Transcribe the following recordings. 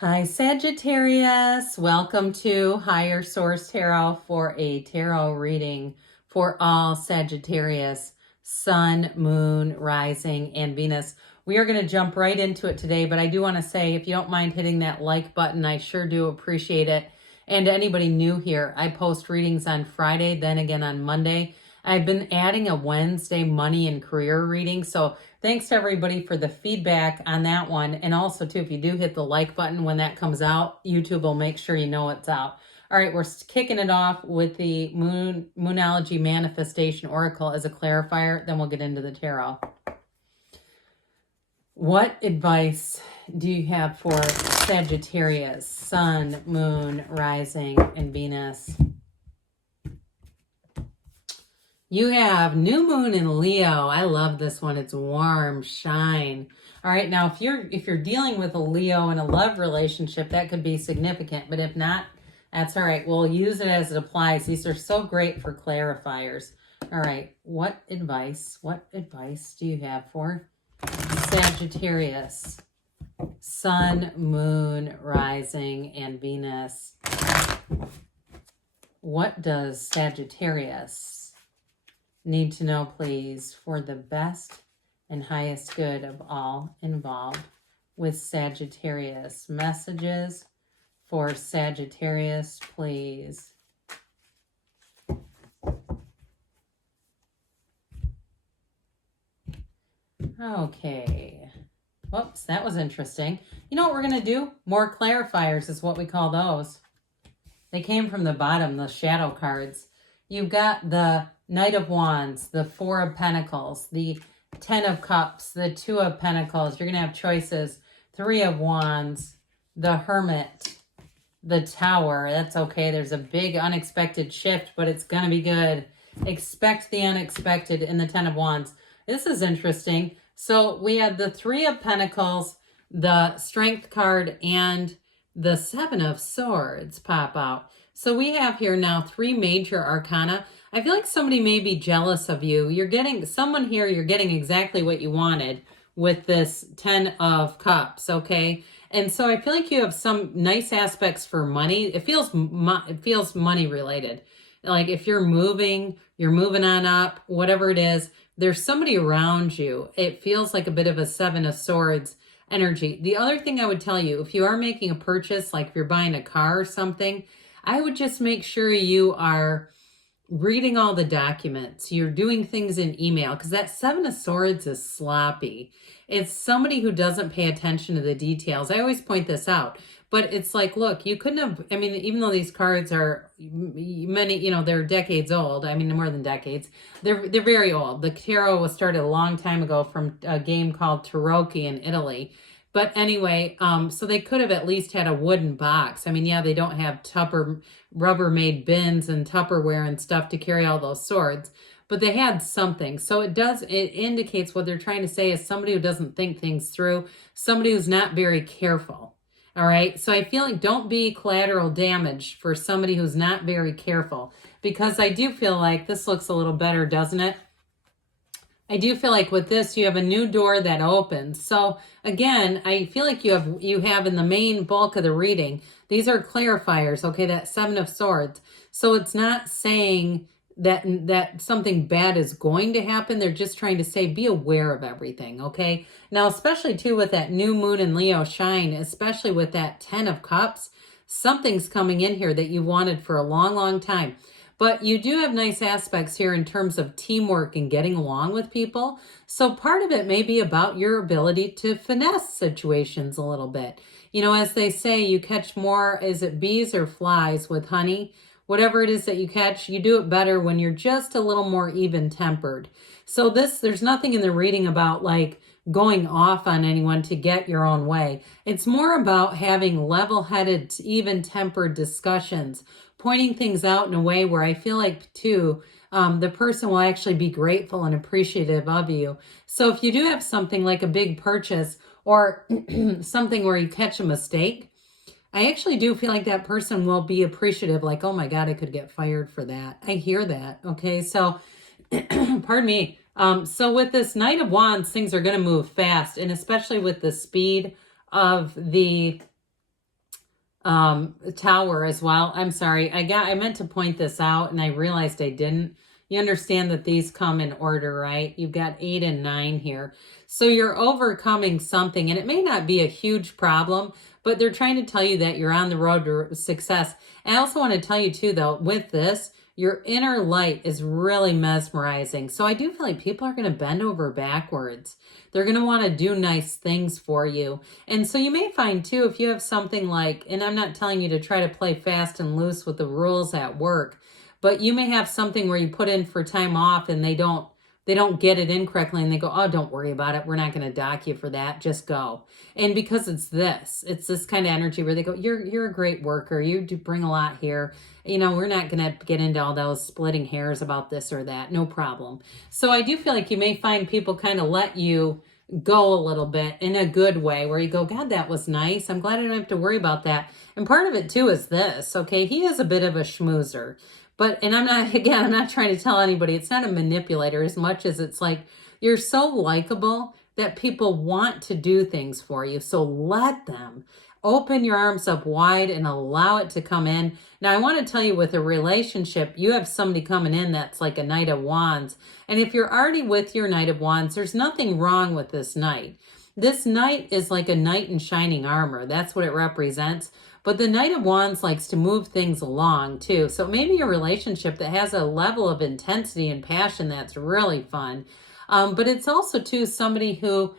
Hi, Sagittarius. Welcome to Higher Source Tarot for a tarot reading for all Sagittarius, Sun, Moon, Rising, and Venus. We are going to jump right into it today, but I do want to say, if you don't mind hitting that like button, I sure do appreciate it. And to anybody new here, I post readings on Friday, then again on Monday. I've been adding a Wednesday money and career reading, so thanks to everybody for the feedback on that one. And also, too, if you do hit the like button when that comes out, YouTube will make sure you know it's out. All right, we're kicking it off with the Moonology Manifestation Oracle as a clarifier. Then we'll get into the tarot. What advice do you have for Sagittarius, Sun, Moon, Rising, and Venus? You have new moon in Leo. I love this one. It's warm, shine. All right, now if you're dealing with a Leo in a love relationship, that could be significant, but if not, that's all right. We'll use it as it applies. These are so great for clarifiers. All right, what advice do you have for Sagittarius, Sun, Moon, Rising, and Venus? What does Sagittarius need to know, please, for the best and highest good of all involved with Sagittarius? Messages for Sagittarius, please. Okay. Whoops, that was interesting. You know what we're going to do? More clarifiers is what we call those. They came from the bottom, the shadow cards. You've got the Knight of Wands, the Four of Pentacles, the Ten of Cups, the Two of Pentacles. You're going to have choices. Three of Wands, the Hermit, the Tower. That's okay. There's a big unexpected shift, but it's going to be good. Expect the unexpected in the Ten of Wands. This is interesting. So we had the Three of Pentacles, the Strength card, and the Seven of Swords pop out. So we have here now three major arcana. I feel like somebody may be jealous of you. You're getting exactly what you wanted with this 10 of Cups, okay? And so I feel like you have some nice aspects for money. It feels money related. Like if you're moving on up, whatever it is, there's somebody around you. It feels like a bit of a Seven of Swords energy. The other thing I would tell you, if you are making a purchase, like if you're buying a car or something, I would just make sure you are reading all the documents. You're doing things in email, because that Seven of Swords is sloppy. It's somebody who doesn't pay attention to the details. I always point this out, but it's like, look, you couldn't have, I mean, even though these cards are many, they're decades old. I mean, more than decades. They're very old. The tarot was started a long time ago from a game called Tarocchi in Italy. But anyway, so they could have at least had a wooden box. I mean, yeah, they don't have Rubbermaid bins and Tupperware and stuff to carry all those swords, but they had something. So it indicates what they're trying to say is somebody who doesn't think things through, somebody who's not very careful. All right. So I feel like don't be collateral damage for somebody who's not very careful, because I do feel like this looks a little better, doesn't it? I do feel like with this, you have a new door that opens. So again, I feel like you have in the main bulk of the reading, these are clarifiers, okay, that Seven of Swords. So it's not saying that something bad is going to happen. They're just trying to say, be aware of everything, okay? Now, especially too with that new moon in Leo shine, especially with that 10 of Cups, something's coming in here that you wanted for a long, long time. But you do have nice aspects here in terms of teamwork and getting along with people. So part of it may be about your ability to finesse situations a little bit. As they say, you catch more, is it bees or flies with honey? Whatever it is that you catch, you do it better when you're just a little more even-tempered. So there's nothing in the reading about like going off on anyone to get your own way. It's more about having level-headed, even-tempered discussions, pointing things out in a way where I feel like, too, the person will actually be grateful and appreciative of you. So if you do have something like a big purchase or something where you catch a mistake, I actually do feel like that person will be appreciative, like, oh my God, I could get fired for that. I hear that, okay? So, pardon me. So with this Knight of Wands, things are going to move fast, and especially with the speed of the Tower as well. I'm sorry. I meant to point this out and I realized I didn't. You understand that these come in order, right? You've got 8 and 9 here. So you're overcoming something, and it may not be a huge problem, but they're trying to tell you that you're on the road to success. I also want to tell you too, though, with this, your inner light is really mesmerizing. So I do feel like people are going to bend over backwards. They're going to want to do nice things for you. And so you may find too, if you have something like, and I'm not telling you to try to play fast and loose with the rules at work, but you may have something where you put in for time off and they don't get it in correctly and they go, oh, don't worry about it. We're not going to dock you for that. Just go. And because it's this kind of energy where they go, you're a great worker. You do bring a lot here. You know, we're not going to get into all those splitting hairs about this or that. No problem. So I do feel like you may find people kind of let you go a little bit in a good way where you go, God, that was nice. I'm glad I don't have to worry about that. And part of it too is this, okay? He is a bit of a schmoozer. But, and I'm not trying to tell anybody, it's not a manipulator as much as it's like, you're so likable that people want to do things for you. So let them. Open your arms up wide and allow it to come in. Now, I want to tell you with a relationship, you have somebody coming in that's like a Knight of Wands. And if you're already with your Knight of Wands, there's nothing wrong with this Knight. This Knight is like a knight in shining armor. That's what it represents. But the Knight of Wands likes to move things along too. So maybe a relationship that has a level of intensity and passion that's really fun. But it's also too somebody who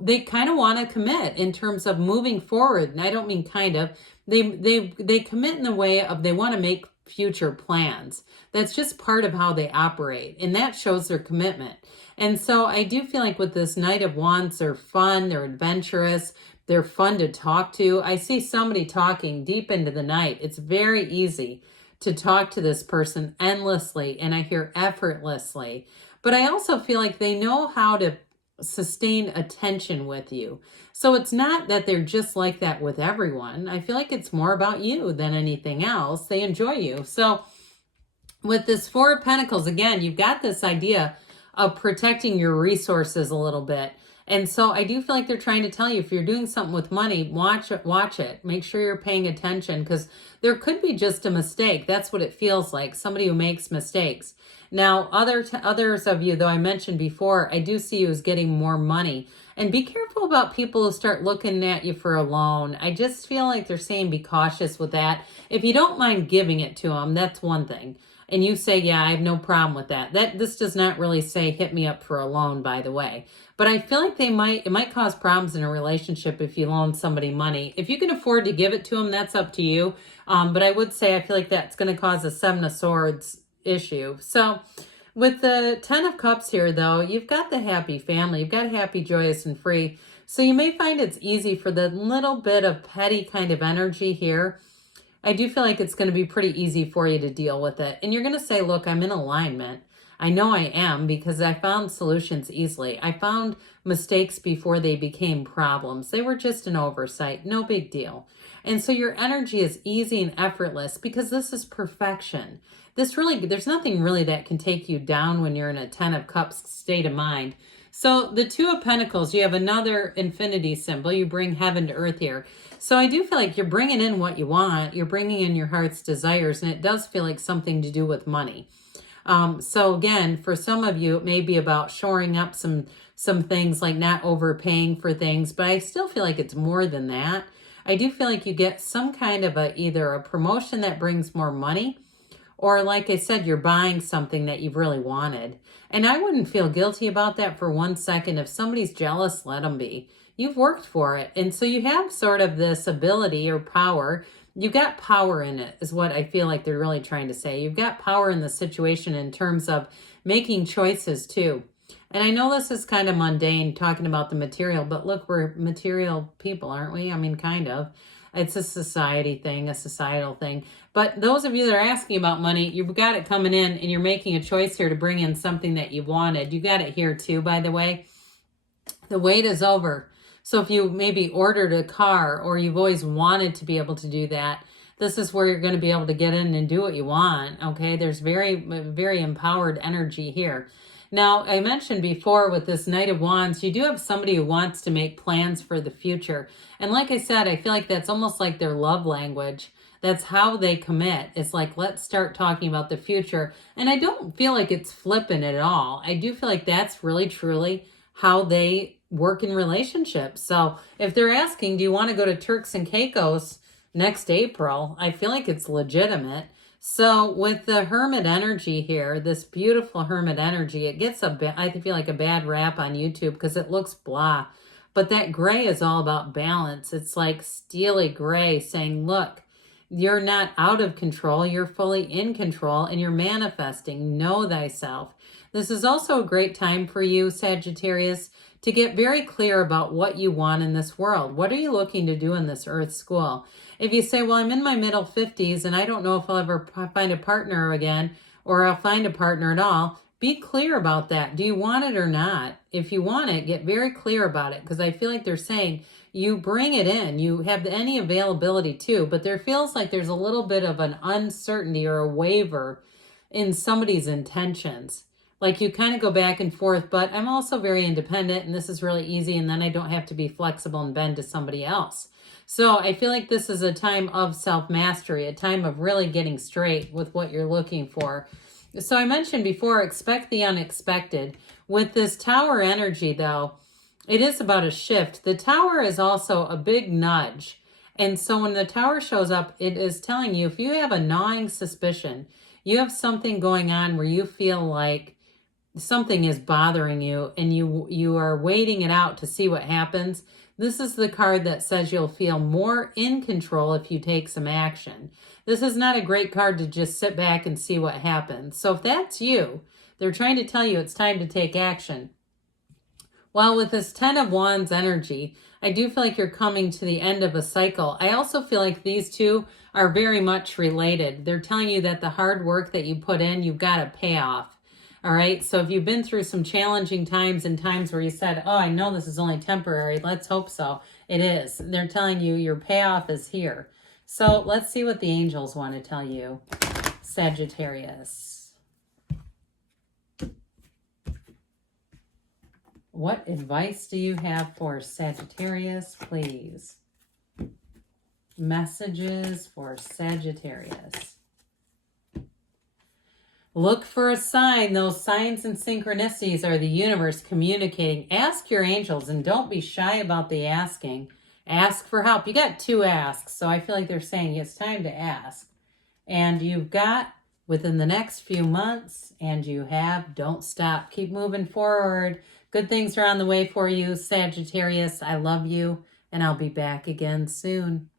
they kind of want to commit in terms of moving forward. And I don't mean kind of. They commit in the way of they want to make future plans. That's just part of how they operate. And that shows their commitment. And so I do feel like with this Knight of Wands, they're fun, they're adventurous, they're fun to talk to. I see somebody talking deep into the night. It's very easy to talk to this person endlessly, and I hear effortlessly. But I also feel like they know how to sustain attention with you. So it's not that they're just like that with everyone. I feel like it's more about you than anything else. They enjoy you. So with this Four of Pentacles, again, you've got this idea of protecting your resources a little bit. And so I do feel like they're trying to tell you, if you're doing something with money, watch it. Make sure you're paying attention, because there could be just a mistake. That's what it feels like, somebody who makes mistakes. Now, others of you, though I mentioned before, I do see you as getting more money. And be careful about people who start looking at you for a loan. I just feel like they're saying be cautious with that. If you don't mind giving it to them, that's one thing. And you say, yeah, I have no problem with that. This does not really say hit me up for a loan, by the way. But I feel like it might cause problems in a relationship if you loan somebody money. If you can afford to give it to them, that's up to you. But I would say I feel like that's going to cause a Seven of Swords issue. So with the Ten of Cups here, though, you've got the happy family. You've got happy, joyous, and free. So you may find it's easy for the little bit of petty kind of energy here. I do feel like it's going to be pretty easy for you to deal with it. And you're going to say, look, I'm in alignment. I know I am, because I found solutions easily. I found mistakes before they became problems. They were just an oversight, no big deal. And so your energy is easy and effortless, because this is perfection. There's nothing really that can take you down when you're in a Ten of Cups state of mind. So the Two of Pentacles, you have another infinity symbol. You bring heaven to earth here. So I do feel like you're bringing in what you want. You're bringing in your heart's desires, and it does feel like something to do with money. So again, for some of you, it may be about shoring up some things, like not overpaying for things, but I still feel like it's more than that. I do feel like you get some kind of either a promotion that brings more money, or like I said, you're buying something that you've really wanted. And I wouldn't feel guilty about that for 1 second. If somebody's jealous, let them be. You've worked for it. And so you have sort of this ability or power. You've got power in it, is what I feel like they're really trying to say. You've got power in the situation in terms of making choices too. And I know this is kind of mundane, talking about the material, but look, we're material people, aren't we? I mean, kind of. It's a society thing, a societal thing. But those of you that are asking about money, you've got it coming in, and you're making a choice here to bring in something that you wanted. You got it here too, by the way. The wait is over. So if you maybe ordered a car, or you've always wanted to be able to do that, this is where you're going to be able to get in and do what you want, okay? There's very, very empowered energy here. Now, I mentioned before with this Knight of Wands, you do have somebody who wants to make plans for the future. And like I said, I feel like that's almost like their love language. That's how they commit. It's like, let's start talking about the future. And I don't feel like it's flippant at all. I do feel like that's really, truly how they work in relationships. So if they're asking, do you want to go to Turks and Caicos next April? I feel like it's legitimate. So with the Hermit energy here, this beautiful Hermit energy, it gets I feel like a bad rap on YouTube because it looks blah. But that gray is all about balance. It's like steely gray saying, look, you're not out of control. You're fully in control and you're manifesting. Know thyself. This is also a great time for you, Sagittarius, to get very clear about what you want in this world. What are you looking to do in this earth school? If you say, well, I'm in my middle 50s and I don't know if I'll ever find a partner again or I'll find a partner at all, be clear about that. Do you want it or not? If you want it, get very clear about it because I feel like they're saying you bring it in. You have any availability too, but there feels like there's a little bit of an uncertainty or a waver in somebody's intentions. Like you kind of go back and forth, but I'm also very independent and this is really easy and then I don't have to be flexible and bend to somebody else. So I feel like this is a time of self-mastery, a time of really getting straight with what you're looking for. So I mentioned before, expect the unexpected. With this Tower energy though, it is about a shift. The Tower is also a big nudge. And so when the Tower shows up, it is telling you if you have a gnawing suspicion, you have something going on where you feel like something is bothering you and you are waiting it out to see what happens. This is the card that says you'll feel more in control if you take some action. This is not a great card to just sit back and see what happens. So if that's you, they're trying to tell you it's time to take action. While with this 10 of Wands energy, I do feel like you're coming to the end of a cycle. I also feel like these two are very much related. They're telling you that the hard work that you put in, you've got to pay off. All right. So if you've been through some challenging times and times where you said, oh, I know this is only temporary. Let's hope so. It is. They're telling you your payoff is here. So let's see what the angels want to tell you, Sagittarius. What advice do you have for Sagittarius, please? Messages for Sagittarius. Look for a sign. Those signs and synchronicities are the universe communicating. Ask your angels and don't be shy about the asking. Ask for help. You got 2 asks, so I feel like they're saying it's time to ask. And you've got within the next few months, and you have, don't stop. Keep moving forward. Good things are on the way for you, Sagittarius. I love you, and I'll be back again soon.